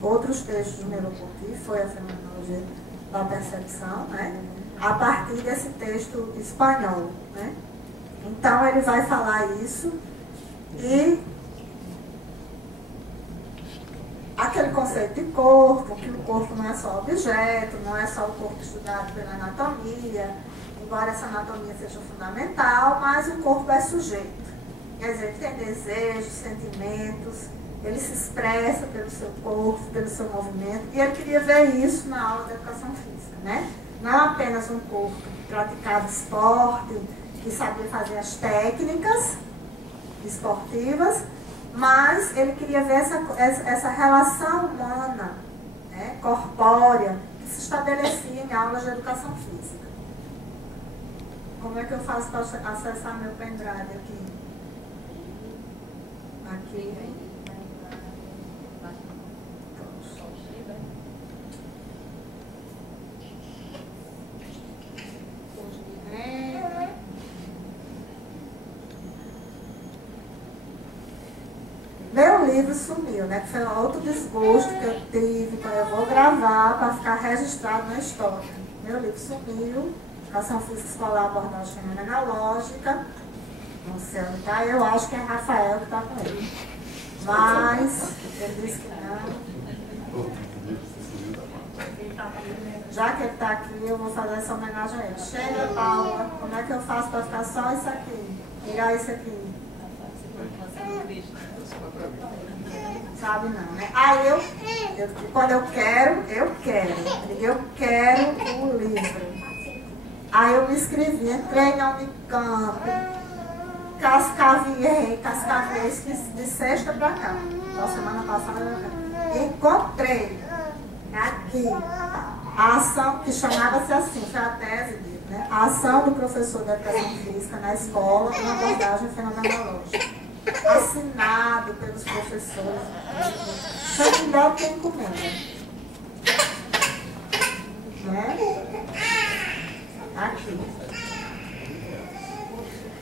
outros textos do Merleau-Ponty, foi a fenomenologia da percepção, né? A partir desse texto espanhol, né? Então ele vai falar isso e aquele conceito de corpo, que o corpo não é só objeto, não é só o corpo estudado pela anatomia, embora essa anatomia seja fundamental, mas o corpo é sujeito. Quer dizer, ele tem desejos, sentimentos, ele se expressa pelo seu corpo, pelo seu movimento, e ele queria ver isso na aula de educação física, né? Não apenas um corpo que praticava esporte, que sabia fazer as técnicas esportivas, mas ele queria ver essa relação humana, né, corpórea, que se estabelecia em aulas de educação física. Como é que eu faço para acessar meu pendrive aqui? Aqui. Meu livro sumiu, né? Que foi um outro desgosto que eu tive, então eu vou gravar para ficar registrado na história. Meu livro sumiu, Educação Física Escolar, Abordagem Fenomenológica. Não sei onde está, eu acho que é Rafael que está com ele. Mas ele disse que não. Já que ele está aqui, eu vou fazer essa homenagem a ele. Chega, Paula, como é que eu faço para ficar só isso aqui? Tirar isso aqui. Sabe não, né? Aí quando eu quero o livro. Aí eu me inscrevi, entrei na Unicamp, cascaviei de sexta pra cá. Da semana passada, encontrei aqui a ação que chamava-se assim, foi a tese dele, né? A ação do professor de educação física na escola, uma abordagem fenomenológica. Assinado pelos professores. Sangue melhor que encomenda. Né? Aqui.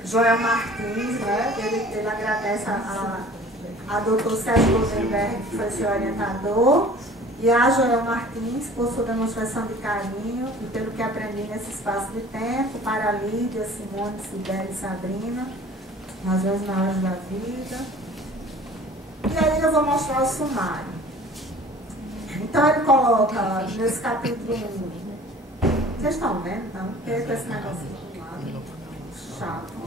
Joel Martins, né? Ele agradece a doutor Sérgio Rosenberg, que foi seu orientador, e a Joel Martins por sua demonstração de carinho e pelo que aprendi nesse espaço de tempo, para Lídia, Simone, Sibeli e Sabrina, às vezes na hora da vida. E aí eu vou mostrar o sumário. Então ele coloca nesse capítulo 1. Vocês estão vendo, então? Porque com esse negocinho do lado, chato.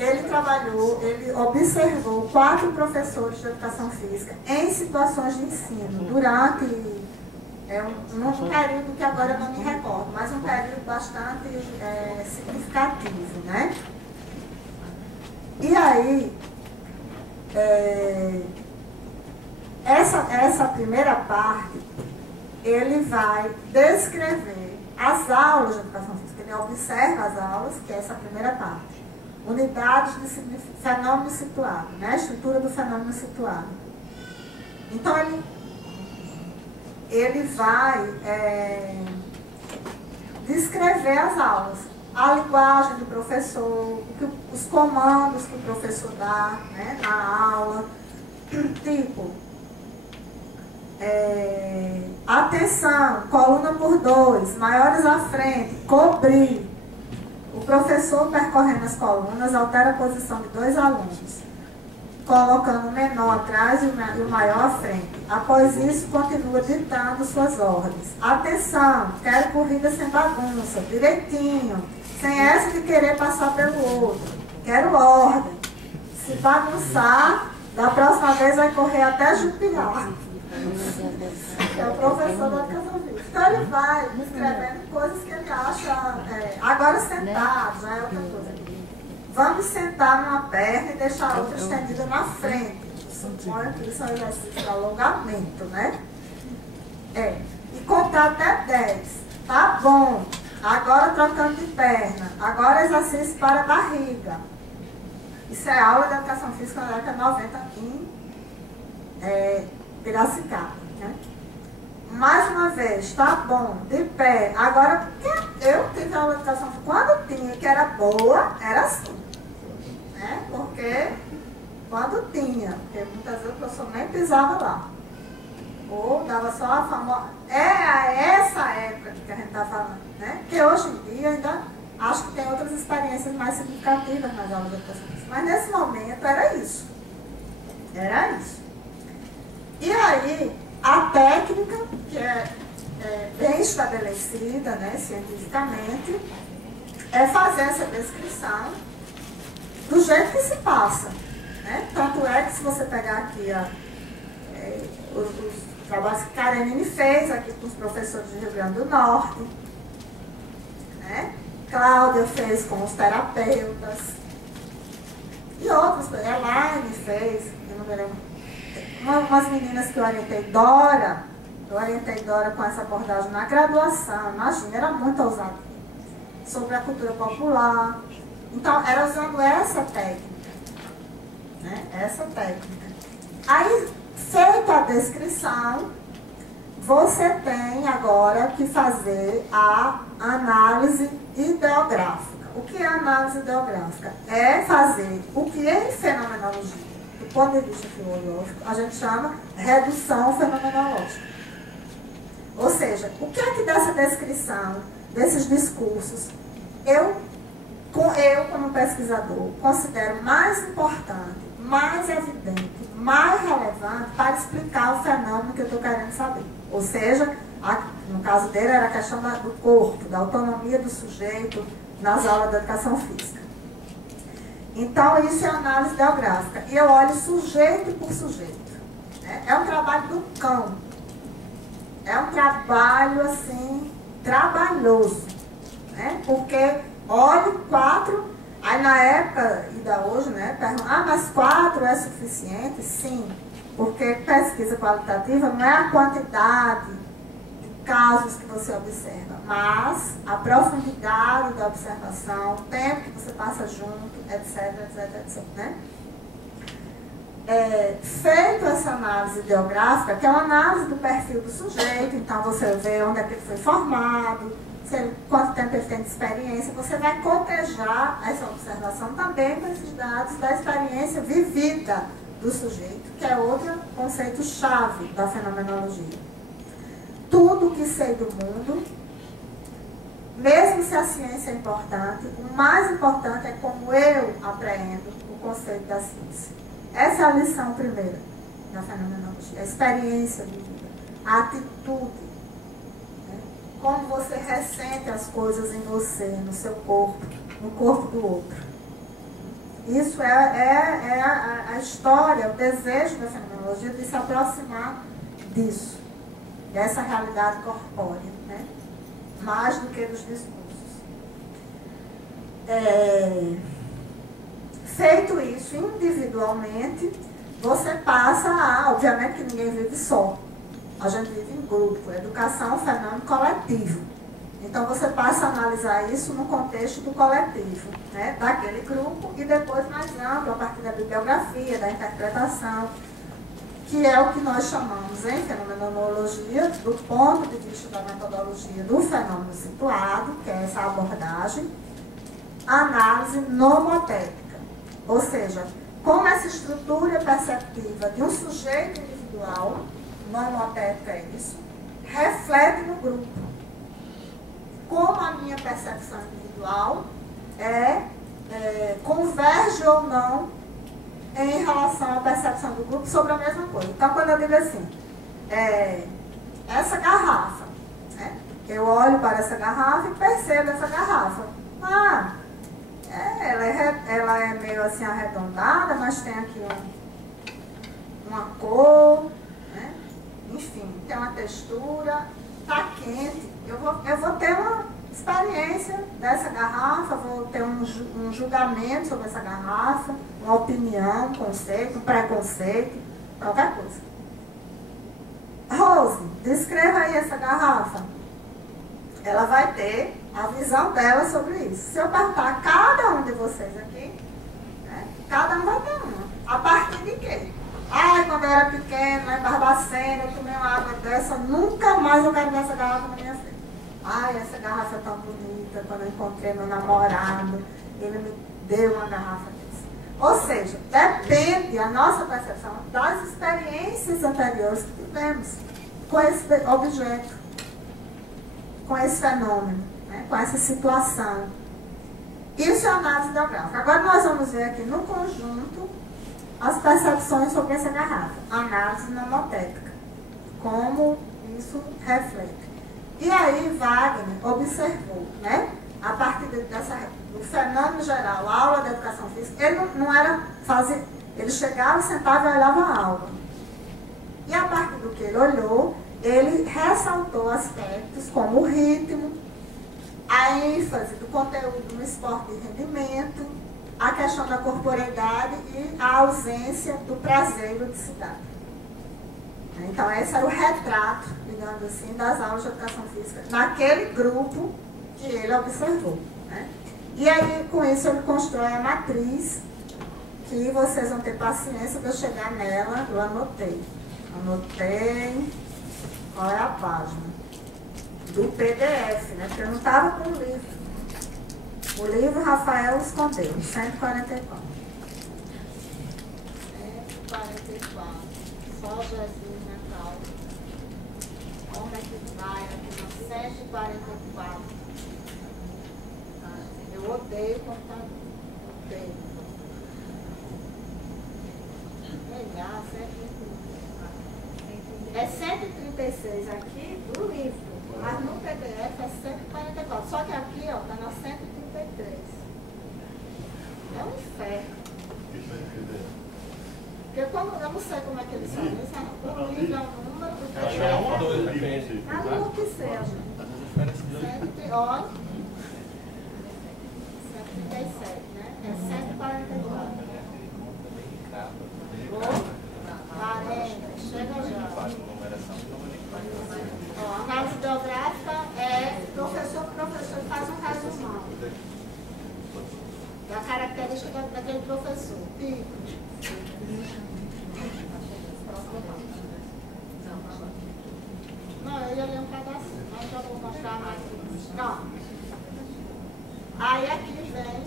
Ele observou 4 professores de educação física em situações de ensino, durante um período que agora eu não me recordo, mas um período bastante significativo, né? E aí, essa primeira parte, ele vai descrever as aulas de educação física. Ele observa as aulas, que é essa primeira parte. Unidades de fenômeno situado, né? Estrutura do fenômeno situado. Então, ele vai descrever as aulas, a linguagem do professor, os comandos que o professor dá, né, na aula, tipo, atenção, coluna por 2, maiores à frente, cobrir. O professor percorrendo as colunas altera a posição de 2 alunos, colocando o menor atrás e o maior à frente. Após isso, continua ditando suas ordens. Atenção, quero corrida sem bagunça, direitinho, sem essa de querer passar pelo outro. Quero ordem. Se bagunçar, da próxima vez vai correr até jupilar. É o professor da educação física. Então ele vai descrevendo coisas que ele acha. Agora sentado, já é outra coisa. Vamos sentar numa perna e deixar a outra estendida na frente. Suponho que isso é um exercício de alongamento, né? E contar até 10. Tá bom. Agora trocando de perna. Agora exercício para a barriga. Isso é aula de educação física na década de 90 em Piracicaba, né? Mais uma vez, tá bom, de pé. Agora, eu tive aula de educação física, quando tinha, que era boa, era assim. Né? Porque quando tinha, porque muitas vezes o professor nem pisava lá. Ou dava só a famosa... essa época que a gente está falando, né? Porque hoje em dia ainda acho que tem outras experiências mais significativas nas aulas de educação física. Mas nesse momento era isso. Era isso. E aí, a técnica, que é bem estabelecida, né, cientificamente, é fazer essa descrição do jeito que se passa. Né? Tanto é que se você pegar aqui os trabalhos que Karenine fez aqui com os professores de Rio Grande do Norte, né? Cláudia fez com os terapeutas, e outros, Elaine fez, eu não me lembro, umas meninas que eu orientei Dora com essa abordagem na graduação, imagina, era muito ousada, sobre a cultura popular. Então, era usando essa técnica, né? Essa técnica. Aí, feita a descrição, você tem agora que fazer a análise ideográfica. O que é análise ideográfica? É fazer o que em fenomenologia, do ponto de vista filosófico, a gente chama redução fenomenológica. Ou seja, o que é que dessa descrição, desses discursos, eu como pesquisador, considero mais importante, mais evidente, mais relevante para explicar o fenômeno que eu estou querendo saber. Ou seja, no caso dele era a questão do corpo, da autonomia do sujeito nas aulas de educação física. Então, isso é análise ideográfica. E eu olho sujeito por sujeito. Né? É um trabalho do cão. É um trabalho, assim, trabalhoso. Né? Porque olho 4, aí na época, e da hoje, né, perguntam, mas 4 é suficiente? Sim, porque pesquisa qualitativa não é a quantidade de casos que você observa, mas a profundidade da observação, o tempo que você passa junto, etc. Né? Feito essa análise ideográfica, que é uma análise do perfil do sujeito, então você vê onde é que ele foi formado, quanto tempo ele tem de experiência, você vai cotejar essa observação também com esses dados da experiência vivida do sujeito, que é outro conceito-chave da fenomenologia. Tudo que sei do mundo, mesmo se a ciência é importante, o mais importante é como eu apreendo o conceito da ciência. Essa é a lição primeira da fenomenologia, a experiência vivida, a atitude. Como você ressente as coisas em você, no seu corpo, no corpo do outro. Isso é a história, o desejo da fenomenologia de se aproximar disso, dessa realidade corpórea, né? Mais do que dos discursos. Feito isso individualmente, você passa a, obviamente que ninguém vive só. A gente vive em grupo. Educação é um fenômeno coletivo. Então, você passa a analisar isso no contexto do coletivo, né? Daquele grupo, e depois mais amplo, a partir da bibliografia, da interpretação, que é o que nós chamamos em fenomenologia, do ponto de vista da metodologia do fenômeno situado, que é essa abordagem, análise nomotética. Ou seja, como essa estrutura perceptiva de um sujeito individual, nomotética é isso, reflete no grupo. Como a minha percepção individual converge ou não em relação à percepção do grupo sobre a mesma coisa. Então, quando eu digo assim, essa garrafa, né, eu olho para essa garrafa e percebo essa garrafa. Ela é meio assim arredondada, mas tem aqui uma cor, né? Enfim, tem uma textura, está quente. Eu vou ter uma experiência dessa garrafa, vou ter um julgamento sobre essa garrafa, uma opinião, um conceito, um preconceito, qualquer coisa. Rose, descreva aí essa garrafa. Ela vai ter a visão dela sobre isso. Se eu perguntar a cada um de vocês aqui, né, cada um vai ter uma. A partir de quê? Quando eu era pequeno, lá em Barbacena, eu tomei uma água dessa, nunca mais eu quero ver essa garrafa na minha frente. Essa garrafa é tão bonita, quando eu encontrei meu namorado, ele me deu uma garrafa dessa. Ou seja, depende a nossa percepção das experiências anteriores que tivemos com esse objeto, com esse fenômeno, né, com essa situação. Isso é análise ideográfica. Agora nós vamos ver aqui no conjunto as percepções sobre essa garrafa. Análise nomotética. Como isso reflete. E aí Wagner observou, né, a partir do fenômeno geral, a aula de educação física, ele não era fazer, ele chegava, sentava e olhava a aula. E a partir do que ele olhou, ele ressaltou aspectos como o ritmo, a ênfase do conteúdo no esporte de rendimento, a questão da corporeidade e a ausência do prazer e ludicidade. Então, esse era o retrato, digamos assim, das aulas de educação física, naquele grupo que ele observou. Né? E aí, com isso, ele constrói a matriz, que vocês vão ter paciência de eu chegar nela. Eu anotei. Qual é a página? Do PDF, né? Porque eu não estava com o livro. O livro Rafael escondeu, 144. 144. Só Jesus na calma. Como é que vai aqui no 144? Eu odeio computador. Odeio. Legal, 136. É 136 aqui do livro, mas no PDF é 144. Só que aqui, ó, tá na 133. É um inferno. Porque como, eu não sei como é que eles fazem isso, o livro é um número, o PDF é um número. Ah, não que seja. Olha, 137, né? É 144. Chega já. Ó, análise biográfica é professor faz um resumão da característica daquele professor. Pico. Não, eu ia ler um pedacinho, mas já vou mostrar mais. Não. Aí aqui vem.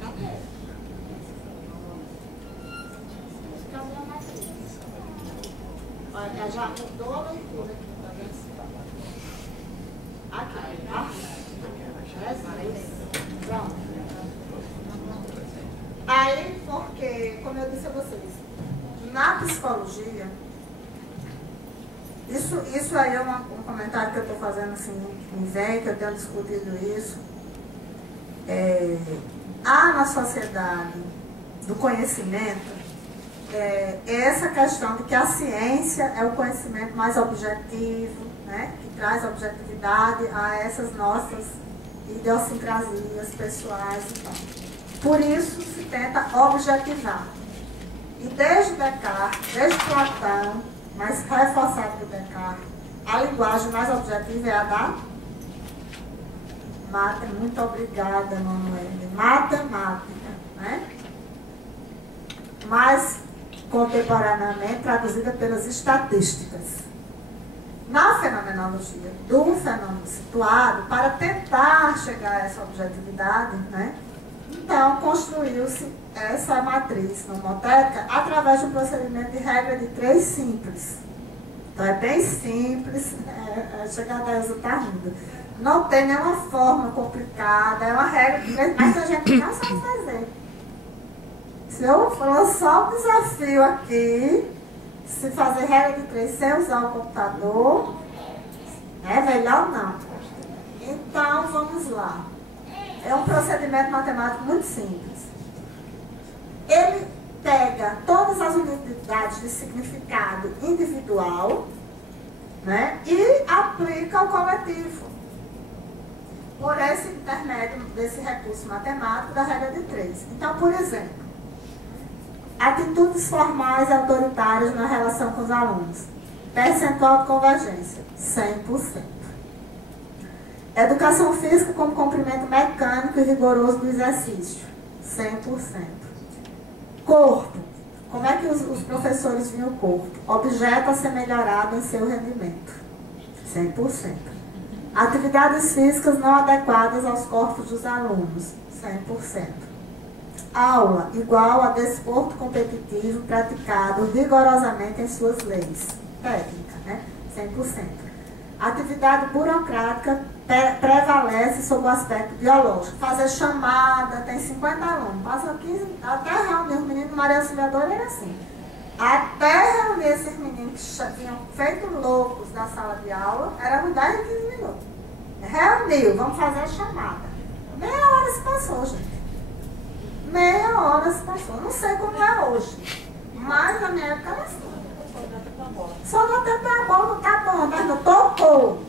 Cadê? Cadê a matriz? Olha, já mudou a leitura aqui, tá vendo? Aqui, tá? Pronto. Aí, porque, como eu disse a vocês, na psicologia, isso aí é um comentário que eu estou fazendo assim, me vem, que eu tenho discutido isso. Há na sociedade do conhecimento essa questão de que a ciência é o conhecimento mais objetivo, né, que traz objetividade a essas nossas idiosincrasias pessoais e tal. Por isso se tenta objetivar. E desde Descartes, desde Platão, mas reforçado por Descartes, a linguagem mais objetiva é a da matemática. Muito obrigada, Manuela. Matemática, né? Mas contemporaneamente traduzida pelas estatísticas. Na fenomenologia do fenômeno situado, para tentar chegar a essa objetividade, né, então construiu-se essa matriz nomotética através de um procedimento de regra de 3 simples. Então é bem simples, chegar a resultar rindo. Não tem nenhuma forma complicada, é uma regra de 3, mas a gente não sabe fazer. Se eu lançar um desafio aqui, se fazer regra de 3 sem usar o computador, é melhor não. Então, vamos lá. É um procedimento matemático muito simples. Ele pega todas as unidades de significado individual, né, e aplica ao coletivo. Por esse intermédio desse recurso matemático da regra de 3. Então, por exemplo, atitudes formais e autoritárias na relação com os alunos. Percentual de convergência, 100%. Educação física como cumprimento mecânico e rigoroso do exercício, 100%. Corpo. Como é que os professores viam o corpo? Objeto a ser melhorado em seu rendimento, 100%. Atividades físicas não adequadas aos corpos dos alunos, 100%. Aula igual a desporto competitivo praticado rigorosamente em suas leis. Técnica, né? 100%. Atividade burocrática prevalece sobre o aspecto biológico. Fazer chamada, tem 50 alunos, passa 15, até reunir os meninos, Maria Auxiliadora era assim. Até reunir esses meninos que tinham feito loucos da sala de aula, eram 10 e 15 minutos. Reuniu, vamos fazer a chamada. Meia hora se passou, gente. Meia hora se passou. Não sei como é hoje, mas na minha época era assim. Só não tem a bola, tá bom, mas não tocou.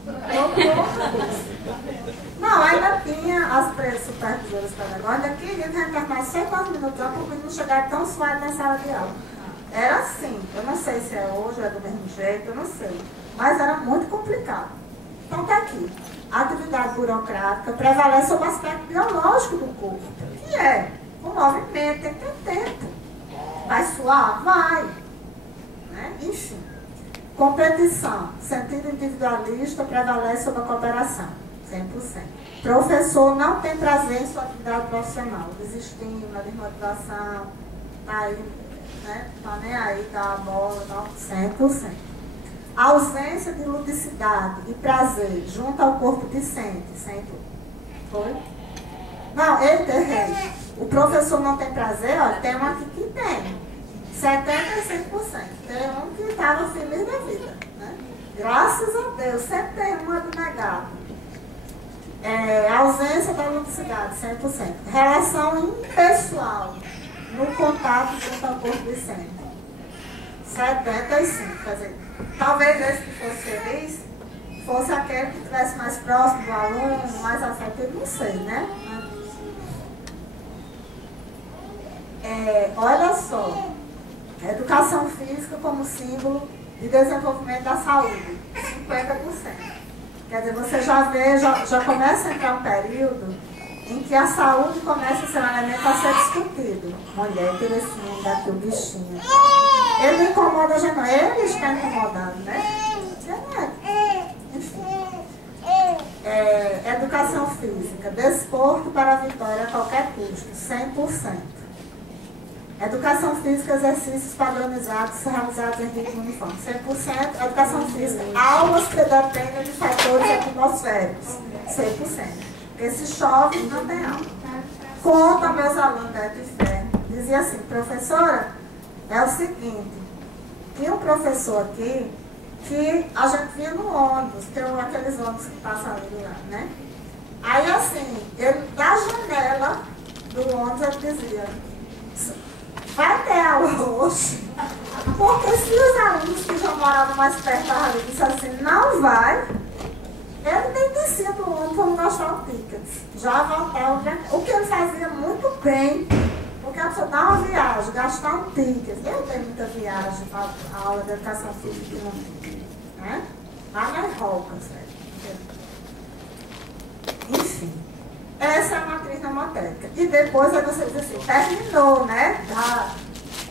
Não, ainda tinha as supervisoras pedagógicas que queriam reencarnar 6 minutos para o menino chegar tão suave na sala de aula. Era assim, eu não sei se é hoje, é do mesmo jeito, eu não sei. Mas era muito complicado. Então tá aqui. A atividade burocrática prevalece sobre o aspecto biológico do corpo, que é o movimento, tem que ter tempo. Vai suar? Vai. Né? Enfim. Competição, sentido individualista prevalece sobre a cooperação, 100%. Professor não tem prazer em sua atividade profissional, desestima, desmotivação, tá aí, né? Tá nem aí, dá a bola, tá, 100%. A ausência de ludicidade e prazer junto ao corpo discente, 100%. Foi? Não, errei. O professor não tem prazer, olha, tem um aqui que tem. 75%. Tem um que estava feliz da vida. Né? Graças a Deus, sempre tem um abnegado. Ausência da ludicidade, 100%. Relação impessoal no contato junto ao corpo discente. 75%. Quer dizer, talvez esse que fosse feliz fosse aquele que estivesse mais próximo do aluno, mais afetivo, não sei, né? Olha só. Educação física como símbolo de desenvolvimento da saúde, 50%. Quer dizer, você já vê, já começa a entrar um período em que a saúde começa a ser um elemento a ser discutido. Mulher, tira esse menino daqui, o bichinho. Ele não incomoda já não, ele está incomodado, né? Enfim. Educação física, desporto para a vitória a qualquer custo, 100%. Educação física, exercícios padronizados realizados em ritmo uniforme, 100%. Educação física, aulas que dependem de fatores atmosféricos, 100%. Porque se chove, não tem aula. Conta meus alunos da EPFE, dizia assim, professora, é o seguinte, tinha um professor aqui que a gente vinha no ônibus, tem aqueles ônibus que passam ali lá, né? Aí assim, ele da janela do ônibus ele dizia, vai ter aula hoje? Porque se os alunos que já moravam mais perto da rua disseram assim, não vai, ele nem descia do ônibus para não gastar o ticket. Já voltava, o que ele fazia muito bem, porque a pessoa dá uma viagem, gastar um ticket. Eu tenho muita viagem para a aula de educação física que não tem, né? Lá nas Rocas, velho. Enfim. Essa é a matriz nomotécnica. E depois aí você diz assim, terminou, né?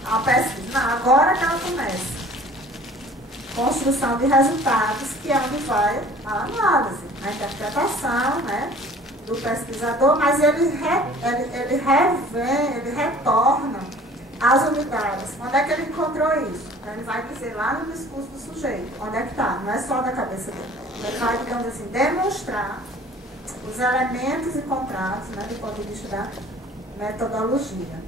A pesquisa. Não, agora que ela começa. Construção de resultados, que é onde vai a análise, a interpretação, né? Do pesquisador, mas ele retorna às unidades. Onde é que ele encontrou isso? Ele vai dizer lá no discurso do sujeito. Onde é que está? Não é só da cabeça dele. Ele vai, digamos assim, demonstrar os elementos e contratos, né, do ponto de vista da metodologia.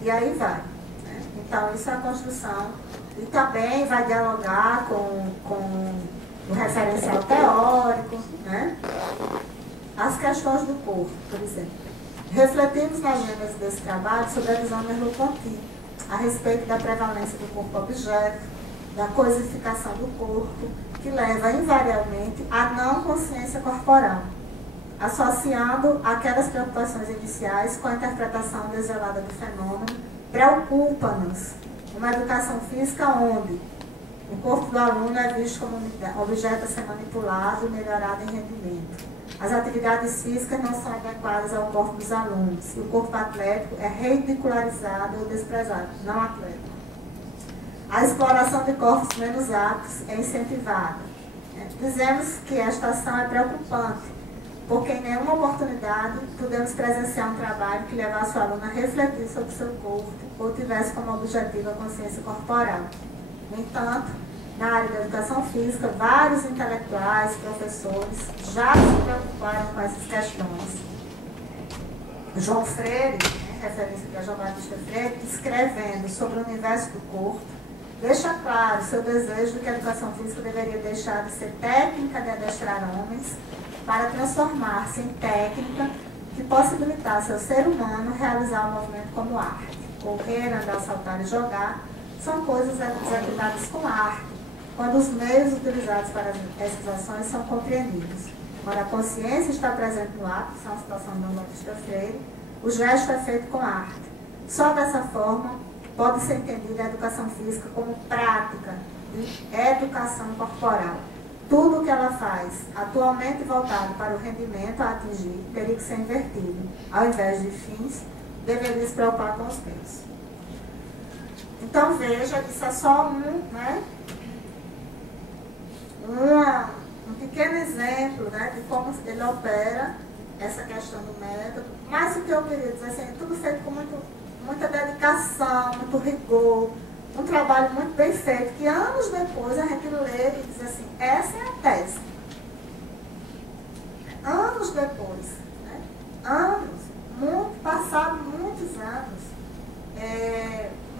E aí vai. Né? Então, isso é a construção. E também vai dialogar com o referencial teórico, né? As questões do corpo, por exemplo. Refletimos na gênese desse trabalho sobre a visão Merleau-Ponty, a respeito da prevalência do corpo-objeto, da coisificação do corpo, que leva invariavelmente à não consciência corporal, associando aquelas preocupações iniciais com a interpretação desvelada do fenômeno, preocupa-nos uma educação física onde o corpo do aluno é visto como objeto a ser manipulado e melhorado em rendimento. As atividades físicas não são adequadas ao corpo dos alunos e o corpo atlético é ridicularizado ou desprezado, não atlético. A exploração de corpos menos aptos é incentivada. Dizemos que esta ação é preocupante, porque em nenhuma oportunidade pudemos presenciar um trabalho que levasse o aluno a refletir sobre seu corpo ou tivesse como objetivo a consciência corporal. No entanto, na área da educação física, vários intelectuais, professores já se preocuparam com essas questões. João Freire, referência aqui a João Batista Freire, escrevendo sobre o universo do corpo, deixa claro seu desejo de que a educação física deveria deixar de ser técnica de adestrar homens para transformar-se em técnica que possibilitasse ao ser humano realizar o movimento como arte. Correr, andar, saltar e jogar são coisas executadas com arte, quando os meios utilizados para essas ações são compreendidos. Quando a consciência está presente no ato, isso é uma citação de João Batista Freire, o gesto é feito com arte. Só dessa forma pode ser entendida a educação física como prática de educação corporal. Tudo o que ela faz, atualmente voltado para o rendimento a atingir, teria que ser invertido. Ao invés de fins, deveria se preocupar com os meios. Então veja, isso é só um pequeno exemplo, né, de como ele opera essa questão do método. Mas o que eu queria dizer assim, é tudo feito com muita dedicação, muito rigor, um trabalho muito bem feito, que anos depois a gente lê e diz assim, essa é a tese. Anos depois, né? Passaram muitos anos.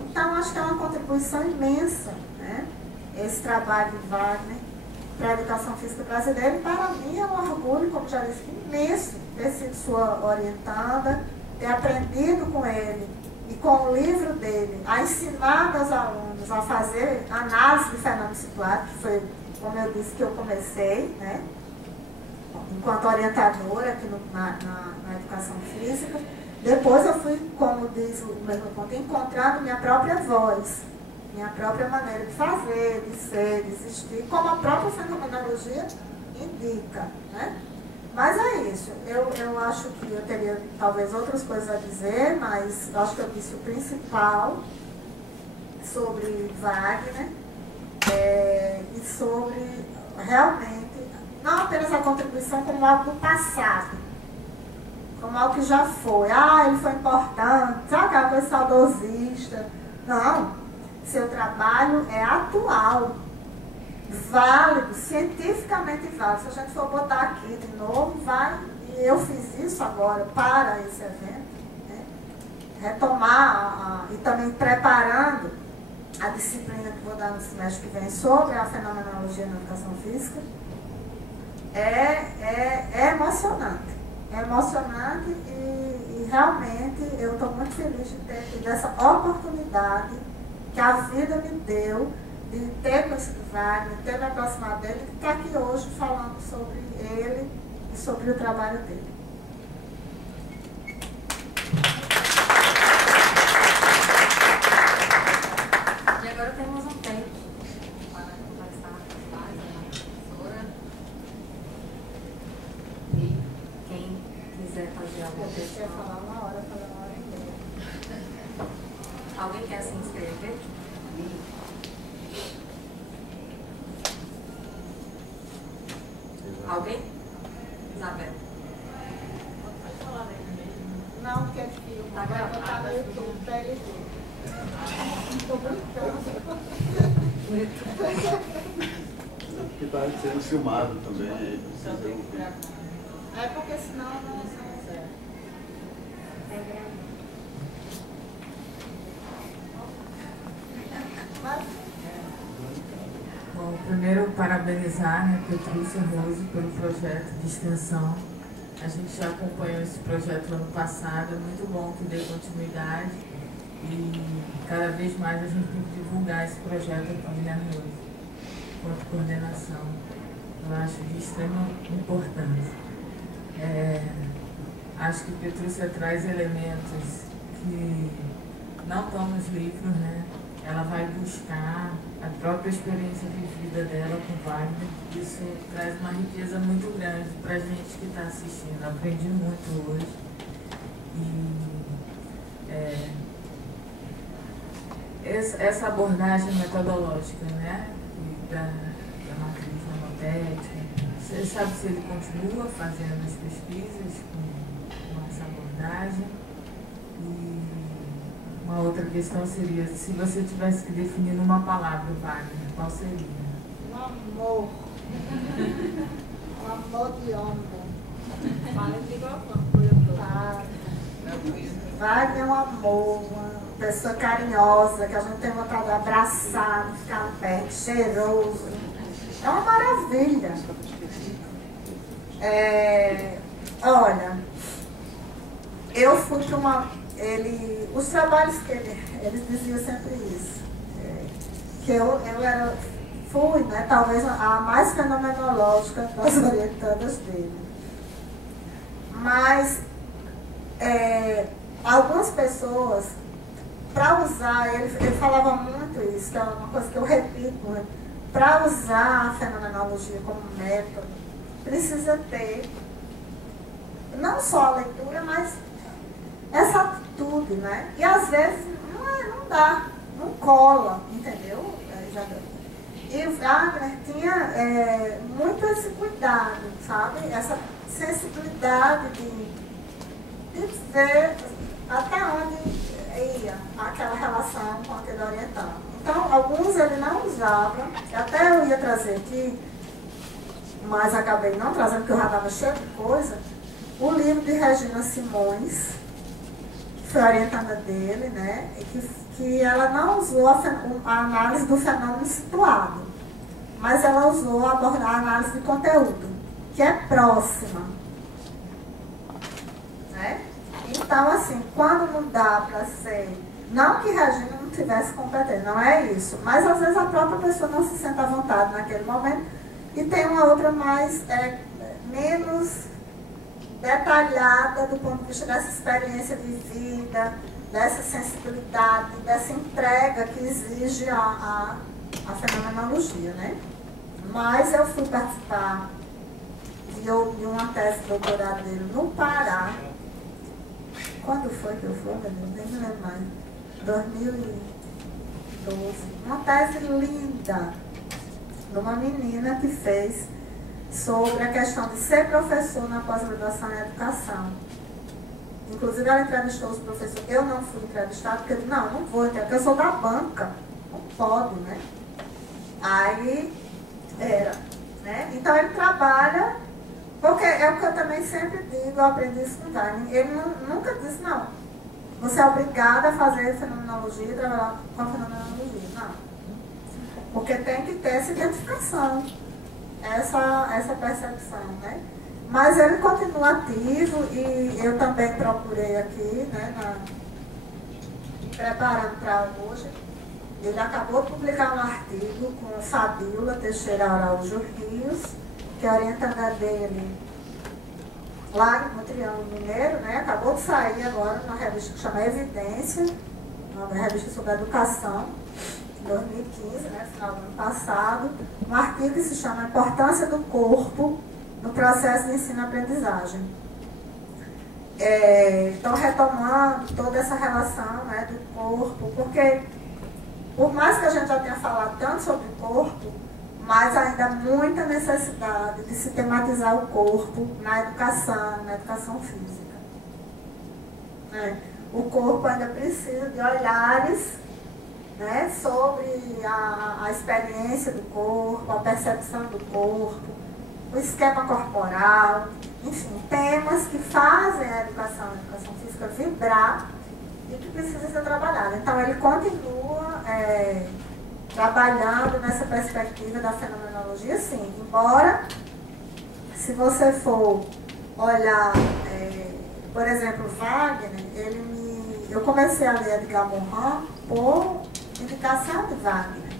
Então, acho que é uma contribuição imensa, né? Esse trabalho de Wagner para a educação física brasileira, e para mim é um orgulho, como já disse, imenso ter sido sua orientada, ter aprendido com ele e com o livro dele, a ensinar aos alunos a fazer análise de fenômeno situado, que foi, como eu disse, que eu comecei, né, enquanto orientadora aqui na educação física. Depois eu fui, como diz o mesmo ponto, encontrando minha própria voz, minha própria maneira de fazer, de ser, de existir, como a própria fenomenologia indica, né? Mas é isso. Eu acho que eu teria talvez outras coisas a dizer, mas eu acho que eu disse o principal sobre Wagner e sobre realmente, não apenas a contribuição como algo do passado, como algo que já foi. Ele foi importante, sabe aquela coisa saudosista? Não. Seu trabalho é atual, válido, cientificamente válido. Se a gente for botar aqui de novo, e eu fiz isso agora para esse evento, né? Retomar e também preparando a disciplina que vou dar no semestre que vem sobre a fenomenologia na educação física, é emocionante. É emocionante e realmente eu estou muito feliz de ter tido essa oportunidade que a vida me deu de ter conhecido Wagner, ter me aproximado dele, e estar aqui hoje falando sobre ele e sobre o trabalho dele. E agora temos um tempo para conversar com a professora. E quem quiser fazer alguma Eu queria falar uma hora e meia. Alguém quer se inscrever? Alguém? Isabel. Pode falar mesmo. Não, porque é filme. Tá Vai gravado. botar no YouTube para ele ver. Estou brincando. Que está sendo filmado também, aí precisa. É porque senão não serve. Bom, primeiro parabenizar, né, Petrúcia Rose pelo projeto de extensão. A gente já acompanhou esse projeto ano passado, é muito bom que dê continuidade e cada vez mais a gente tem que divulgar esse projeto aqui, né, Rose, quanto coordenação. Eu acho de extrema importância. Acho que Petrúcia traz elementos que não estão nos livros, né? Ela vai buscar a própria experiência de vida dela com Wagner. Isso traz uma riqueza muito grande para a gente que está assistindo. Aprendi muito hoje. E essa abordagem metodológica, né? Da matriz nomotética, Você sabe se ele continua fazendo as pesquisas com essa abordagem? E uma outra questão seria, se você tivesse que definir numa palavra, Wagner, qual seria? Amor. Amor de homem. Fala de igual não. Wagner é um amor, uma pessoa carinhosa, que a gente tem vontade de abraçar, de ficar perto, cheiroso. É uma maravilha. Olha, eu fui para uma... os trabalhos que eles diziam sempre isso. Que eu fui, né, talvez a mais fenomenológica das orientandas dele. Mas algumas pessoas, para usar, ele falava muito isso, que é uma coisa que eu repito muito, para usar a fenomenologia como método, precisa ter não só a leitura, mas essa atitude, né? E às vezes não dá, não cola, entendeu, Isabel? E o Wagner tinha muito esse cuidado, sabe? Essa sensibilidade de ver até onde ia aquela relação com aquele oriental. Então, alguns ele não usava, até eu ia trazer aqui, mas acabei não trazendo, porque eu já estava cheio de coisa, o livro de Regina Simões, que foi a orientada dele, né? E que ela não usou a análise do fenômeno situado, mas ela usou a análise de conteúdo, que é próxima. Né? Então, assim, quando não dá para ser... Não que Regina não tivesse competência, não é isso. Mas, às vezes, a própria pessoa não se sente à vontade naquele momento e tem uma outra mais... menos detalhada do ponto de vista dessa experiência de vida, dessa sensibilidade, dessa entrega que exige a fenomenologia, né? Mas eu fui participar de uma tese de doutorado dele no Pará. Quando foi que eu fui? Nem me lembro mais. 2012. Uma tese linda de uma menina que fez sobre a questão de ser professor na pós-graduação em educação. Inclusive, ela entrevistou os professores. Eu não fui entrevistada, porque eu disse, não vou entrevistar, porque eu sou da banca. Não pode, né? Aí, né? Então, ele trabalha, porque é o que eu também sempre digo, eu aprendi isso com o Wagner. Ele nunca disse, não, você é obrigada a fazer fenomenologia e trabalhar com a fenomenologia. Não. Porque tem que ter essa identificação, essa percepção, né? Mas ele continua ativo e eu também procurei aqui, né, preparando para hoje. Ele acabou de publicar um artigo com Fabíola Teixeira Araújo Rios, que é orientada dele lá no Triângulo Mineiro, né? Acabou de sair agora numa revista que chama Evidência, uma revista sobre educação, em 2015, né, final do ano passado, um artigo que se chama A Importância do Corpo no Processo de Ensino-Aprendizagem. Então, retomando toda essa relação, né, do corpo, porque por mais que a gente já tenha falado tanto sobre o corpo, mas ainda há muita necessidade de se tematizar o corpo na educação física. O corpo ainda precisa de olhares, né, sobre a experiência do corpo, a percepção do corpo, o esquema corporal, enfim, temas que fazem a educação física vibrar e que precisa ser trabalhado. Então, ele continua trabalhando nessa perspectiva da fenomenologia, sim. Embora, se você for olhar, por exemplo, Wagner, eu comecei a ler Edgar Morin por indicação de Wagner.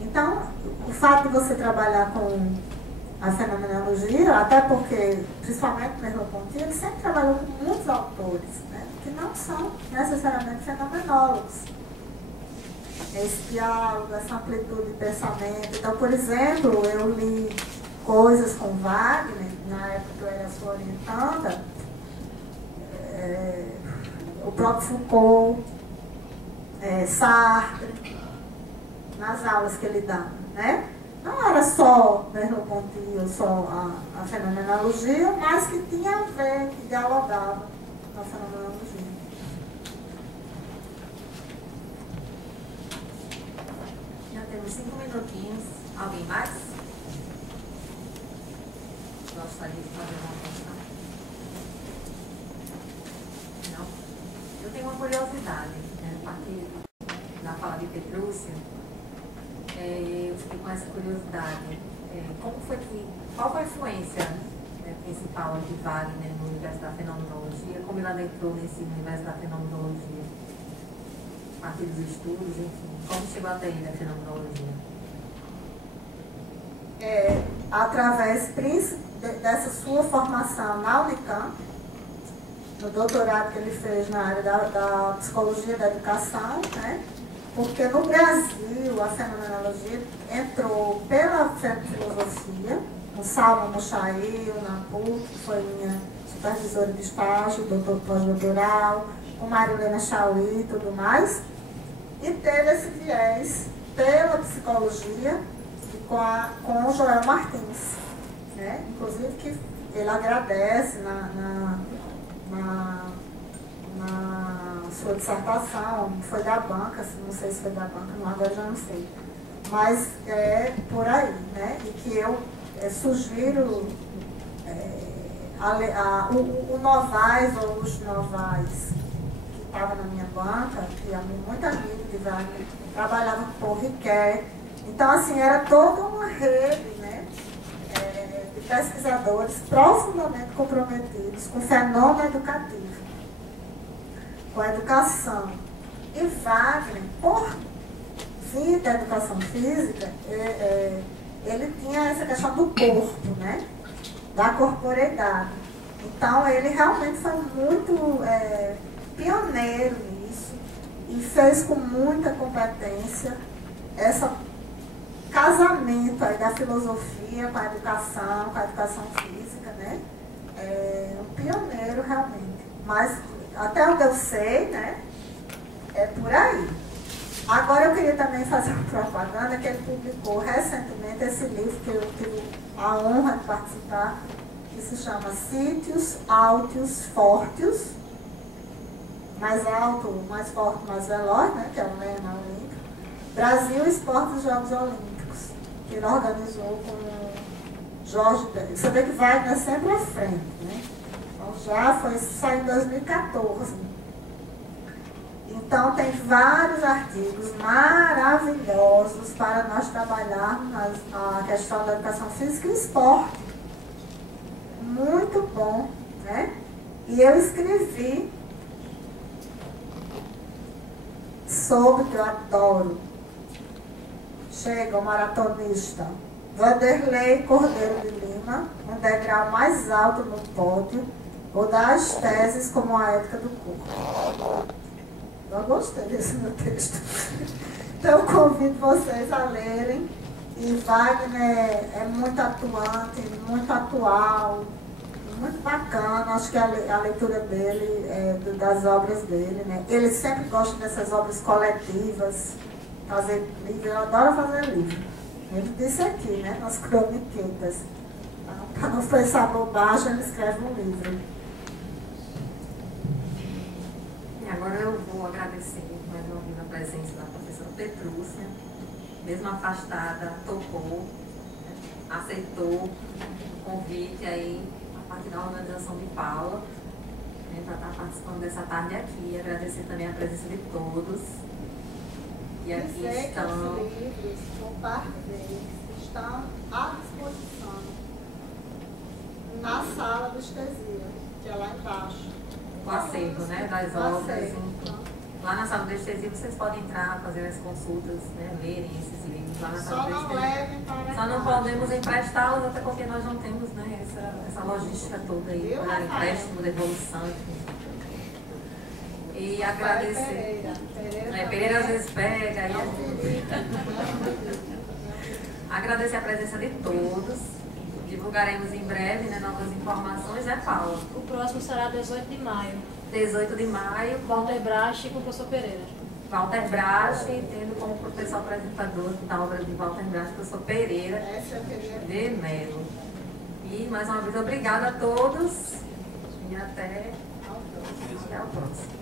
Então, o fato de você trabalhar com a fenomenologia, até porque, principalmente Merleau-Ponty, ele sempre trabalhou com muitos autores, né, que não são necessariamente fenomenólogos. Esse diálogo, essa amplitude de pensamento. Então, por exemplo, eu li coisas com Wagner, na época que eu era sua orientanda, o próprio Foucault, Sartre, nas aulas que ele dá, né? não era só Merleau-Ponty ou só a fenomenologia, mas que tinha a ver, que dialogava com a fenomenologia. Já temos 5 minutinhos. Alguém mais? Gostaria de fazer uma questão? Não? Eu tenho uma curiosidade, né? A partir da fala de Petrúcia, eu fiquei com essa curiosidade. Qual foi a influência, né, principal de Wagner no universo da fenomenologia? Como ele adentrou nesse universo da fenomenologia? A partir dos estudos, enfim. Como chegou até ele a fenomenologia? Através dessa sua formação na Unicamp, no doutorado que ele fez na área da psicologia da educação, né? Porque no Brasil a fenomenologia entrou pela filosofia, o Salma Muchaí, o Napu, que foi minha supervisora de estágio, pós-doutoral, o Marilena Chauí e tudo mais, e teve esse viés pela psicologia com o Joel Martins, né? Inclusive que ele agradece na sua dissertação, foi da banca, não sei se foi da banca, não, agora já não sei, mas é por aí, né? E que eu sugiro o Novaes ou os Novaes, que estava na minha banca, que é muito amigo de Wagner, trabalhava com Riquet. Então, assim, era toda uma rede, né, de pesquisadores profundamente comprometidos com o fenômeno educativo, com a educação. E Wagner, por vir da educação física, ele tinha essa questão do corpo, né, da corporeidade. Então, ele realmente foi muito pioneiro nisso e fez com muita competência esse casamento aí da filosofia com a educação física, né? Um pioneiro realmente. Mas até onde eu sei, né? É por aí. Agora eu queria também fazer uma propaganda que ele publicou recentemente esse livro que eu tive a honra de participar, que se chama Sítios Altios Fortios, mais alto, mais forte, mais veloz, né? Que é o lema olímpico. Brasil Esportes e Jogos Olímpicos, que ele organizou com Jorge Pérez. Você vê que Wagner sempre à frente, né? Então saiu em 2014. Então tem vários artigos maravilhosos para nós trabalharmos a questão da educação física e esporte. Muito bom, né? E eu escrevi sobre, que eu adoro. Chega o maratonista Vanderlei Cordeiro de Lima, um degrau mais alto no pódio, ou das teses como a ética do corpo. Eu gostei desse meu texto. Então eu convido vocês a lerem. E Wagner é muito atuante, muito atual, muito bacana. Acho que a leitura dele, das obras dele, né? Ele sempre gosta dessas obras coletivas, fazer livro, eu adoro fazer livro. Ele disse aqui, né, nas croniquetas. Para não pensar bobagem, ele escreve um livro. E agora eu vou agradecer mais uma vez a presença da professora Petrúcia, mesmo afastada, topou, aceitou o convite aí, a partir da organização de Paula, para estar participando dessa tarde aqui. Agradecer também a presença de todos. E aqui estão. Os livros, por parte deles, estão à disposição na sala do Estesia, que é lá embaixo. O acervo, né, das obras. Lá na sala do Estesia vocês podem entrar, fazer as consultas, né, lerem esses livros lá na sala do Estesia. Só não podemos emprestá-los, até porque nós não temos, né, essa logística toda aí, para empréstimo, devolução, enfim. E agradecer. Pereira às vezes pega. Agradecer a presença de todos. Divulgaremos em breve, né, novas informações, né, Paula? O próximo será 18 de maio. 18 de maio. Walter Brache com o professor Pereira. Walter Brache, tendo como professor apresentador da obra de Walter Brache, professor Pereira de Melo. E mais uma vez, obrigada a todos e até o próximo.